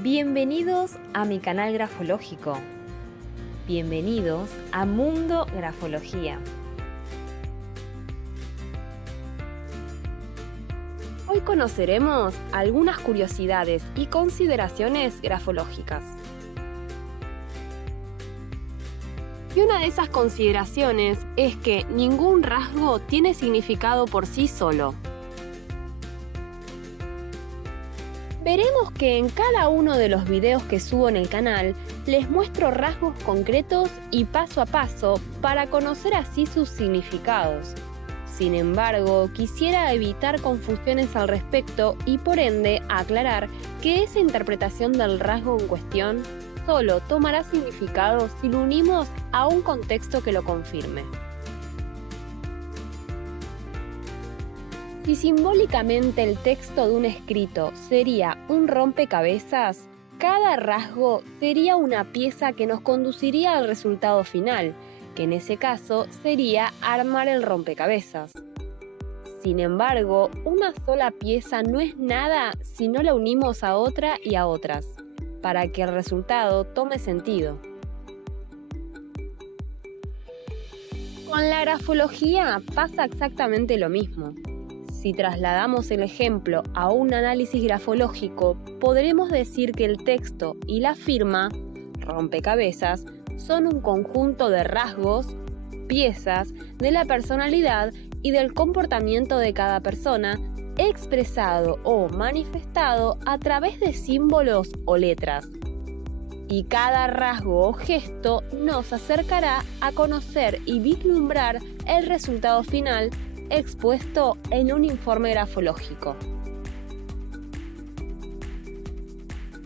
Bienvenidos a mi canal grafológico. Bienvenidos a Mundo Grafología. Hoy conoceremos algunas curiosidades y consideraciones grafológicas. Y una de esas consideraciones es que ningún rasgo tiene significado por sí solo. Veremos que en cada uno de los videos que subo en el canal les muestro rasgos concretos y paso a paso para conocer así sus significados. Sin embargo, quisiera evitar confusiones al respecto y por ende aclarar que esa interpretación del rasgo en cuestión solo tomará significado si lo unimos a un contexto que lo confirme. Si simbólicamente el texto de un escrito sería un rompecabezas, cada rasgo sería una pieza que nos conduciría al resultado final, que en ese caso sería armar el rompecabezas. Sin embargo, una sola pieza no es nada si no la unimos a otra y a otras, para que el resultado tome sentido. Con la grafología pasa exactamente lo mismo. Si trasladamos el ejemplo a un análisis grafológico, podremos decir que el texto y la firma, rompecabezas, son un conjunto de rasgos, piezas de la personalidad y del comportamiento de cada persona, expresado o manifestado a través de símbolos o letras. Y cada rasgo o gesto nos acercará a conocer y vislumbrar el resultado final expuesto en un informe grafológico.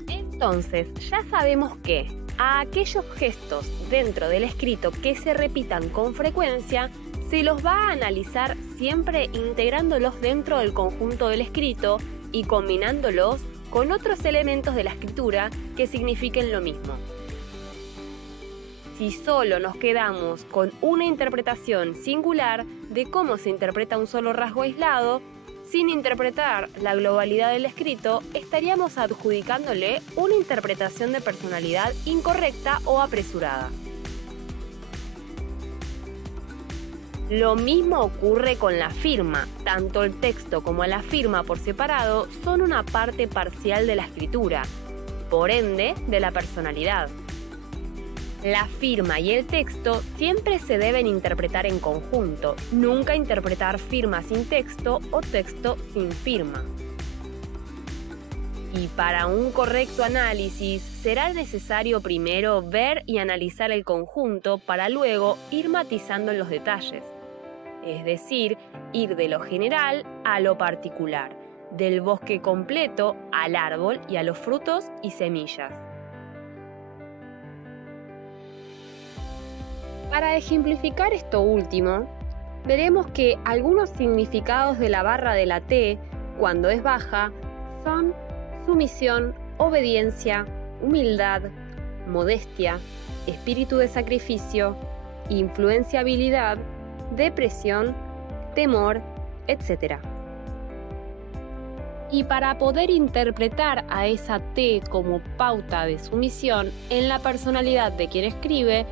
Entonces, ya sabemos que a aquellos gestos dentro del escrito que se repitan con frecuencia, se los va a analizar siempre integrándolos dentro del conjunto del escrito y combinándolos con otros elementos de la escritura que signifiquen lo mismo. Si solo nos quedamos con una interpretación singular de cómo se interpreta un solo rasgo aislado, sin interpretar la globalidad del escrito, estaríamos adjudicándole una interpretación de personalidad incorrecta o apresurada. Lo mismo ocurre con la firma. Tanto el texto como la firma por separado son una parte parcial de la escritura, por ende, de la personalidad. La firma y el texto siempre se deben interpretar en conjunto, nunca interpretar firma sin texto o texto sin firma. Y para un correcto análisis será necesario primero ver y analizar el conjunto para luego ir matizando en los detalles. Es decir, ir de lo general a lo particular, del bosque completo al árbol y a los frutos y semillas. Para ejemplificar esto último, veremos que algunos significados de la barra de la T, cuando es baja, son sumisión, obediencia, humildad, modestia, espíritu de sacrificio, influenciabilidad, depresión, temor, etc. Y para poder interpretar a esa T como pauta de sumisión en la personalidad de quien escribe,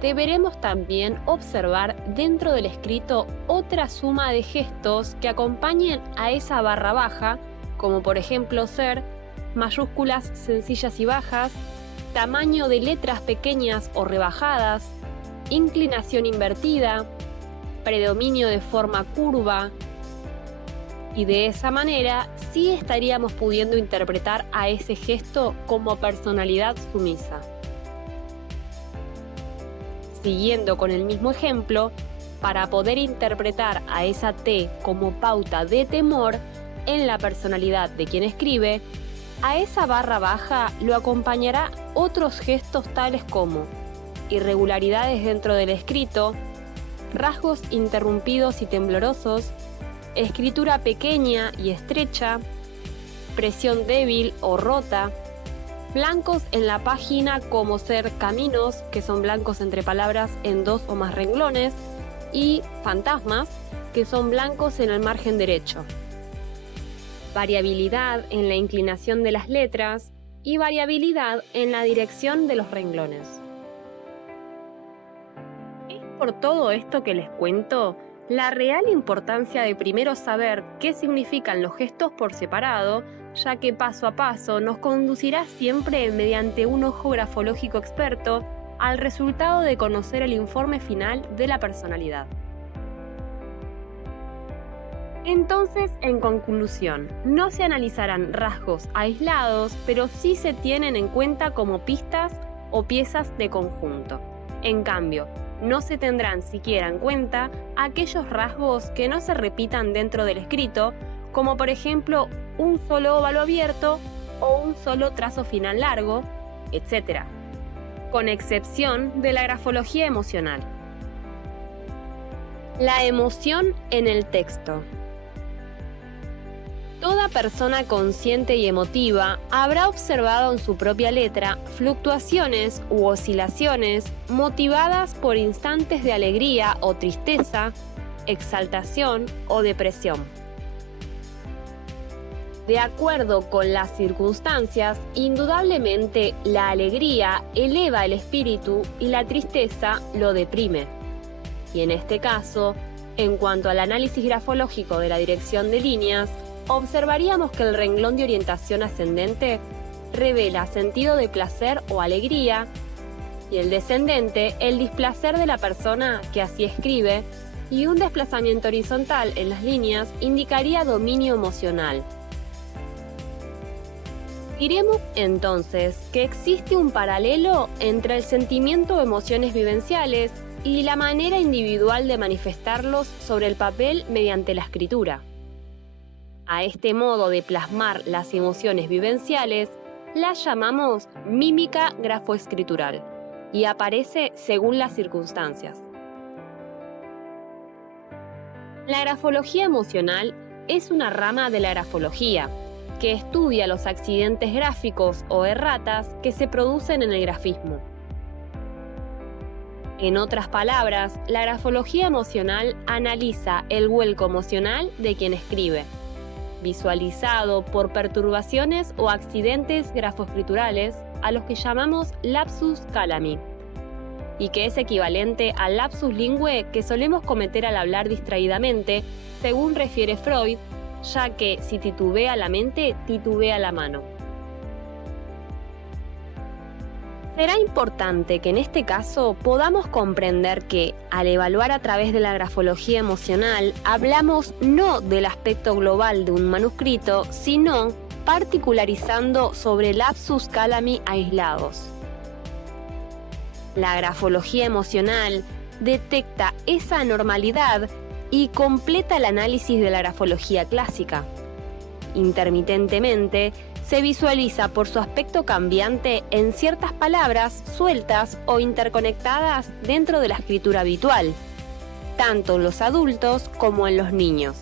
deberemos también observar dentro del escrito otra suma de gestos que acompañen a esa barra baja, como por ejemplo ser mayúsculas sencillas y bajas, tamaño de letras pequeñas o rebajadas, inclinación invertida, predominio de forma curva, y de esa manera sí estaríamos pudiendo interpretar a ese gesto como personalidad sumisa. Siguiendo con el mismo ejemplo, para poder interpretar a esa T como pauta de temor en la personalidad de quien escribe, a esa barra baja lo acompañará otros gestos tales como irregularidades dentro del escrito, rasgos interrumpidos y temblorosos, escritura pequeña y estrecha, presión débil o rota, blancos en la página como ser caminos, que son blancos entre palabras en 2 o más renglones, y fantasmas, que son blancos en el margen derecho. Variabilidad en la inclinación de las letras, y variabilidad en la dirección de los renglones. Es por todo esto que les cuento la real importancia de primero saber qué significan los gestos por separado, ya que paso a paso nos conducirá siempre mediante un ojo grafológico experto al resultado de conocer el informe final de la personalidad. Entonces, en conclusión, no se analizarán rasgos aislados, pero sí se tienen en cuenta como pistas o piezas de conjunto. En cambio, no se tendrán siquiera en cuenta aquellos rasgos que no se repitan dentro del escrito, como por ejemplo un solo óvalo abierto o un solo trazo final largo, etc., con excepción de la grafología emocional. La emoción en el texto. Toda persona consciente y emotiva habrá observado en su propia letra fluctuaciones u oscilaciones motivadas por instantes de alegría o tristeza, exaltación o depresión. De acuerdo con las circunstancias, indudablemente la alegría eleva el espíritu y la tristeza lo deprime. Y en este caso, en cuanto al análisis grafológico de la dirección de líneas, observaríamos que el renglón de orientación ascendente revela sentido de placer o alegría y el descendente el displacer de la persona que así escribe, y un desplazamiento horizontal en las líneas indicaría dominio emocional. Diremos entonces que existe un paralelo entre el sentimiento o emociones vivenciales y la manera individual de manifestarlos sobre el papel mediante la escritura. A este modo de plasmar las emociones vivenciales las llamamos mímica grafoescritural y aparece según las circunstancias. La grafología emocional es una rama de la grafología que estudia los accidentes gráficos o erratas que se producen en el grafismo. En otras palabras, la grafología emocional analiza el vuelco emocional de quien escribe, visualizado por perturbaciones o accidentes grafoescriturales a los que llamamos lapsus calami, y que es equivalente al lapsus lingüe que solemos cometer al hablar distraídamente, según refiere Freud, ya que si titubea la mente, titubea la mano. Será importante que en este caso podamos comprender que, al evaluar a través de la grafología emocional, hablamos no del aspecto global de un manuscrito, sino particularizando sobre lapsus calami aislados. La grafología emocional detecta esa anormalidad y completa el análisis de la grafología clásica. Intermitentemente, se visualiza por su aspecto cambiante en ciertas palabras sueltas o interconectadas dentro de la escritura habitual, tanto en los adultos como en los niños,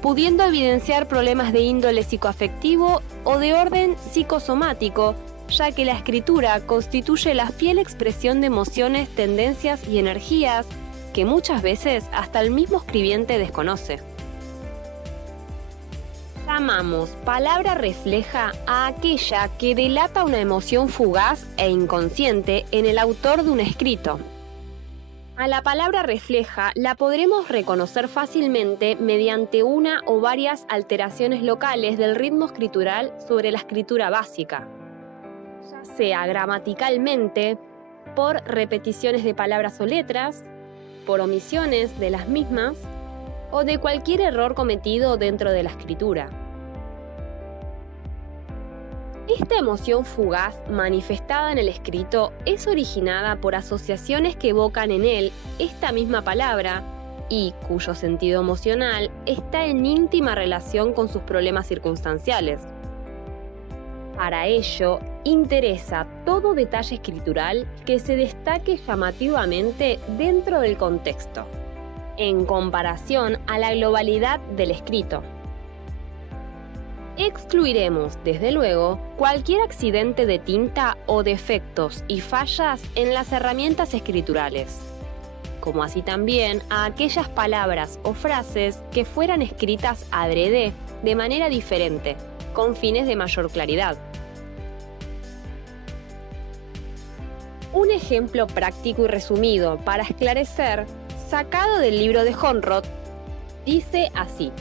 pudiendo evidenciar problemas de índole psicoafectivo o de orden psicosomático, ya que la escritura constituye la fiel expresión de emociones, tendencias y energías que muchas veces hasta el mismo escribiente desconoce. Llamamos palabra refleja a aquella que delata una emoción fugaz e inconsciente en el autor de un escrito. A la palabra refleja la podremos reconocer fácilmente mediante una o varias alteraciones locales del ritmo escritural sobre la escritura básica, ya sea gramaticalmente, por repeticiones de palabras o letras, por omisiones de las mismas o de cualquier error cometido dentro de la escritura. Esta emoción fugaz manifestada en el escrito es originada por asociaciones que evocan en él esta misma palabra y cuyo sentido emocional está en íntima relación con sus problemas circunstanciales. Para ello, interesa todo detalle escritural que se destaque llamativamente dentro del contexto, en comparación a la globalidad del escrito. Excluiremos, desde luego, cualquier accidente de tinta o defectos y fallas en las herramientas escriturales, como así también a aquellas palabras o frases que fueran escritas adrede de manera diferente, con fines de mayor claridad. Un ejemplo práctico y resumido para esclarecer, sacado del libro de Honroth, dice así: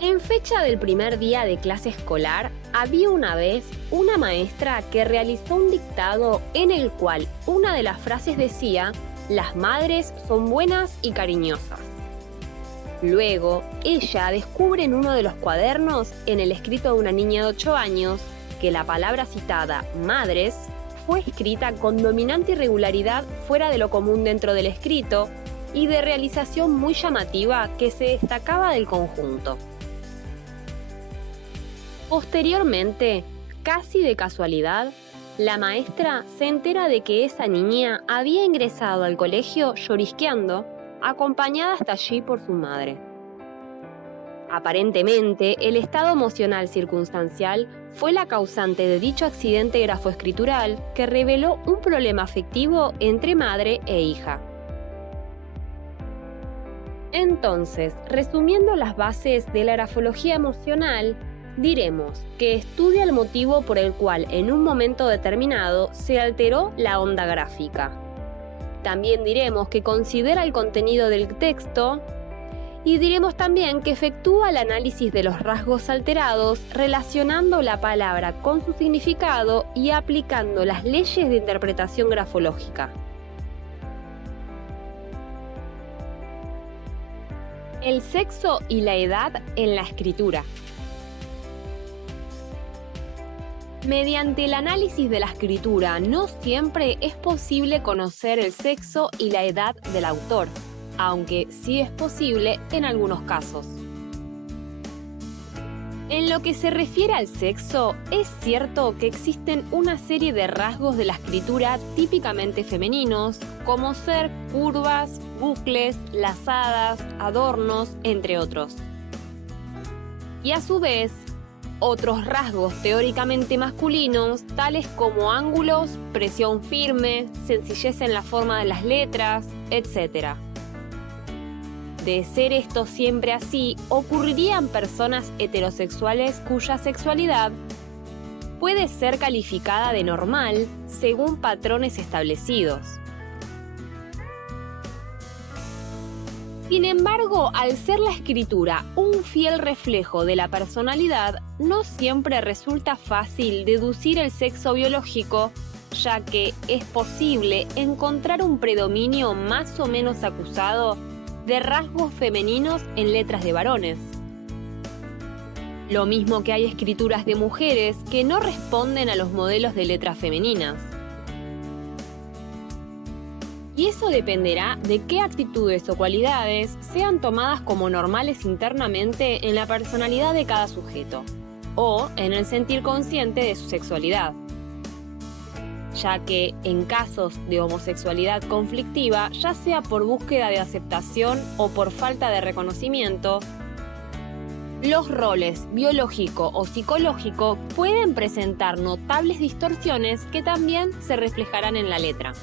en fecha del primer día de clase escolar, había una vez una maestra que realizó un dictado en el cual una de las frases decía: las madres son buenas y cariñosas. Luego, ella descubre en uno de los cuadernos, en el escrito de una niña de 8 años, que la palabra citada, madres, fue escrita con dominante irregularidad fuera de lo común dentro del escrito y de realización muy llamativa que se destacaba del conjunto. Posteriormente, casi de casualidad, la maestra se entera de que esa niña había ingresado al colegio llorisqueando, acompañada hasta allí por su madre. Aparentemente, el estado emocional circunstancial fue la causante de dicho accidente grafoescritural que reveló un problema afectivo entre madre e hija. Entonces, resumiendo las bases de la grafología emocional, diremos que estudia el motivo por el cual en un momento determinado se alteró la onda gráfica. También diremos que considera el contenido del texto y diremos también que efectúa el análisis de los rasgos alterados relacionando la palabra con su significado y aplicando las leyes de interpretación grafológica. El sexo y la edad en la escritura. Mediante el análisis de la escritura no siempre es posible conocer el sexo y la edad del autor, aunque sí es posible en algunos casos. En lo que se refiere al sexo, es cierto que existen una serie de rasgos de la escritura típicamente femeninos, como ser curvas, bucles, lazadas, adornos, entre otros. Y a su vez, otros rasgos teóricamente masculinos, tales como ángulos, presión firme, sencillez en la forma de las letras, etc. De ser esto siempre así, ocurrirían personas heterosexuales cuya sexualidad puede ser calificada de normal según patrones establecidos. Sin embargo, al ser la escritura un fiel reflejo de la personalidad, no siempre resulta fácil deducir el sexo biológico, ya que es posible encontrar un predominio más o menos acusado de rasgos femeninos en letras de varones. Lo mismo que hay escrituras de mujeres que no responden a los modelos de letras femeninas. Y eso dependerá de qué actitudes o cualidades sean tomadas como normales internamente en la personalidad de cada sujeto, o en el sentir consciente de su sexualidad. Ya que en casos de homosexualidad conflictiva, ya sea por búsqueda de aceptación o por falta de reconocimiento, los roles biológico o psicológico pueden presentar notables distorsiones que también se reflejarán en la letra.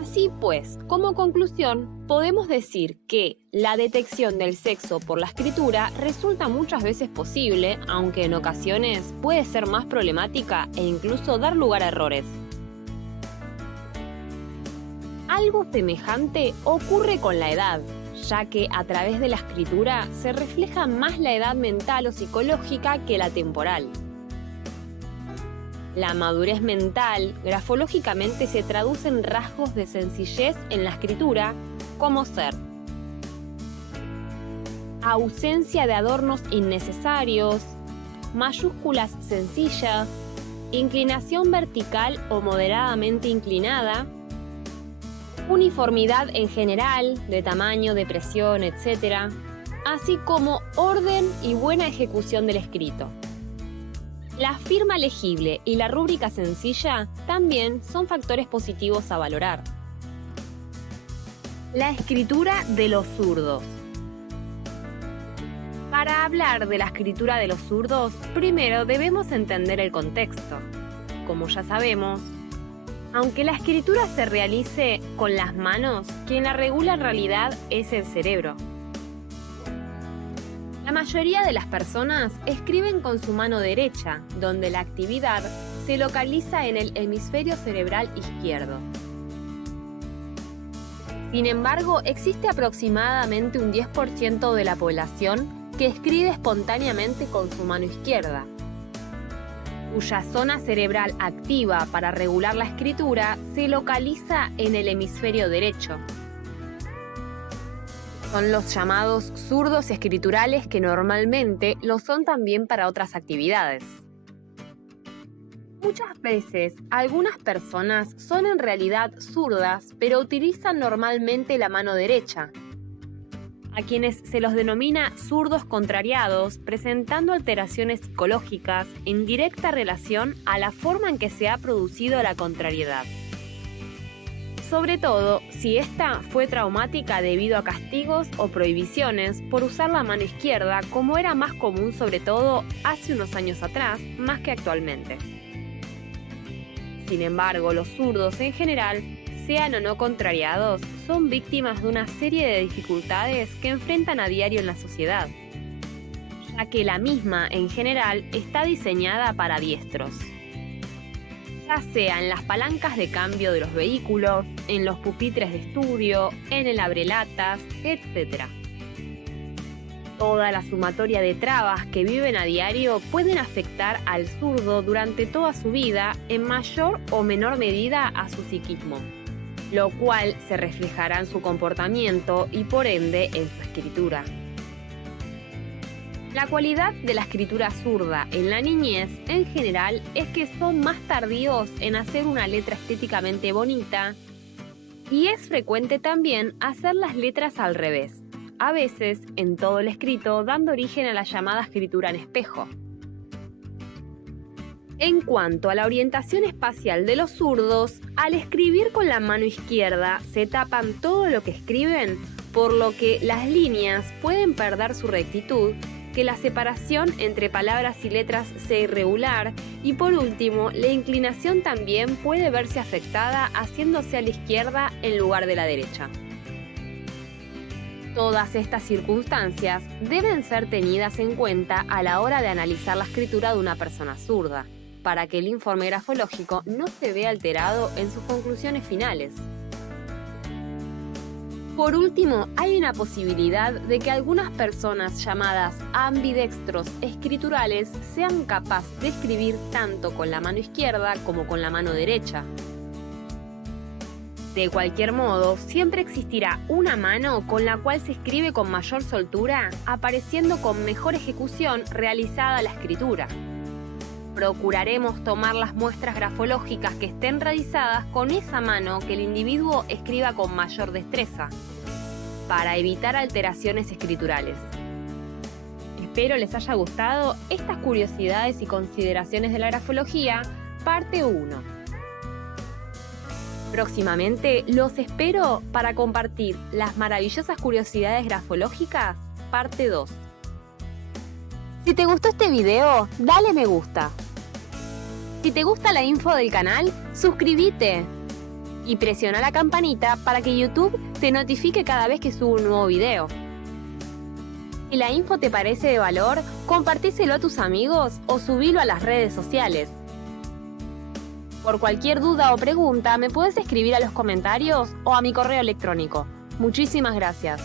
Así pues, como conclusión, podemos decir que la detección del sexo por la escritura resulta muchas veces posible, aunque en ocasiones puede ser más problemática e incluso dar lugar a errores. Algo semejante ocurre con la edad, ya que a través de la escritura se refleja más la edad mental o psicológica que la temporal. La madurez mental, grafológicamente, se traduce en rasgos de sencillez en la escritura, como ser ausencia de adornos innecesarios, mayúsculas sencillas, inclinación vertical o moderadamente inclinada, uniformidad en general, de tamaño, de presión, etc., así como orden y buena ejecución del escrito. La firma legible y la rúbrica sencilla también son factores positivos a valorar. La escritura de los zurdos. Para hablar de la escritura de los zurdos, primero debemos entender el contexto. Como ya sabemos, aunque la escritura se realice con las manos, quien la regula en realidad es el cerebro. La mayoría de las personas escriben con su mano derecha, donde la actividad se localiza en el hemisferio cerebral izquierdo. Sin embargo, existe aproximadamente un 10% de la población que escribe espontáneamente con su mano izquierda, cuya zona cerebral activa para regular la escritura se localiza en el hemisferio derecho. Son los llamados zurdos escriturales, que normalmente lo son también para otras actividades. Muchas veces, algunas personas son en realidad zurdas, pero utilizan normalmente la mano derecha, a quienes se los denomina zurdos contrariados, presentando alteraciones psicológicas en directa relación a la forma en que se ha producido la contrariedad. Sobre todo, si esta fue traumática debido a castigos o prohibiciones por usar la mano izquierda, como era más común sobre todo hace unos años atrás, más que actualmente. Sin embargo, los zurdos en general, sean o no contrariados, son víctimas de una serie de dificultades que enfrentan a diario en la sociedad, ya que la misma, en general, está diseñada para diestros, ya sea en las palancas de cambio de los vehículos, en los pupitres de estudio, en el abrelatas, etc. Toda la sumatoria de trabas que viven a diario pueden afectar al zurdo durante toda su vida, en mayor o menor medida a su psiquismo, lo cual se reflejará en su comportamiento y por ende en su escritura. La cualidad de la escritura zurda en la niñez en general es que son más tardíos en hacer una letra estéticamente bonita, y es frecuente también hacer las letras al revés, a veces en todo el escrito, dando origen a la llamada escritura en espejo. En cuanto a la orientación espacial de los zurdos, al escribir con la mano izquierda se tapan todo lo que escriben, por lo que las líneas pueden perder su rectitud, que la separación entre palabras y letras sea irregular y por último, la inclinación también puede verse afectada haciéndose a la izquierda en lugar de la derecha. Todas estas circunstancias deben ser tenidas en cuenta a la hora de analizar la escritura de una persona zurda, para que el informe grafológico no se vea alterado en sus conclusiones finales. Por último, hay una posibilidad de que algunas personas llamadas ambidextros escriturales sean capaces de escribir tanto con la mano izquierda como con la mano derecha. De cualquier modo, siempre existirá una mano con la cual se escribe con mayor soltura, apareciendo con mejor ejecución realizada la escritura. Procuraremos tomar las muestras grafológicas que estén realizadas con esa mano que el individuo escriba con mayor destreza, para evitar alteraciones escriturales. Espero les haya gustado estas curiosidades y consideraciones de la grafología, parte 1. Próximamente los espero para compartir las maravillosas curiosidades grafológicas, parte 2. Si te gustó este video, dale me gusta. Si te gusta la info del canal, suscríbete y presiona la campanita para que YouTube te notifique cada vez que subo un nuevo video. Si la info te parece de valor, compartíselo a tus amigos o subilo a las redes sociales. Por cualquier duda o pregunta, me puedes escribir a los comentarios o a mi correo electrónico. Muchísimas gracias.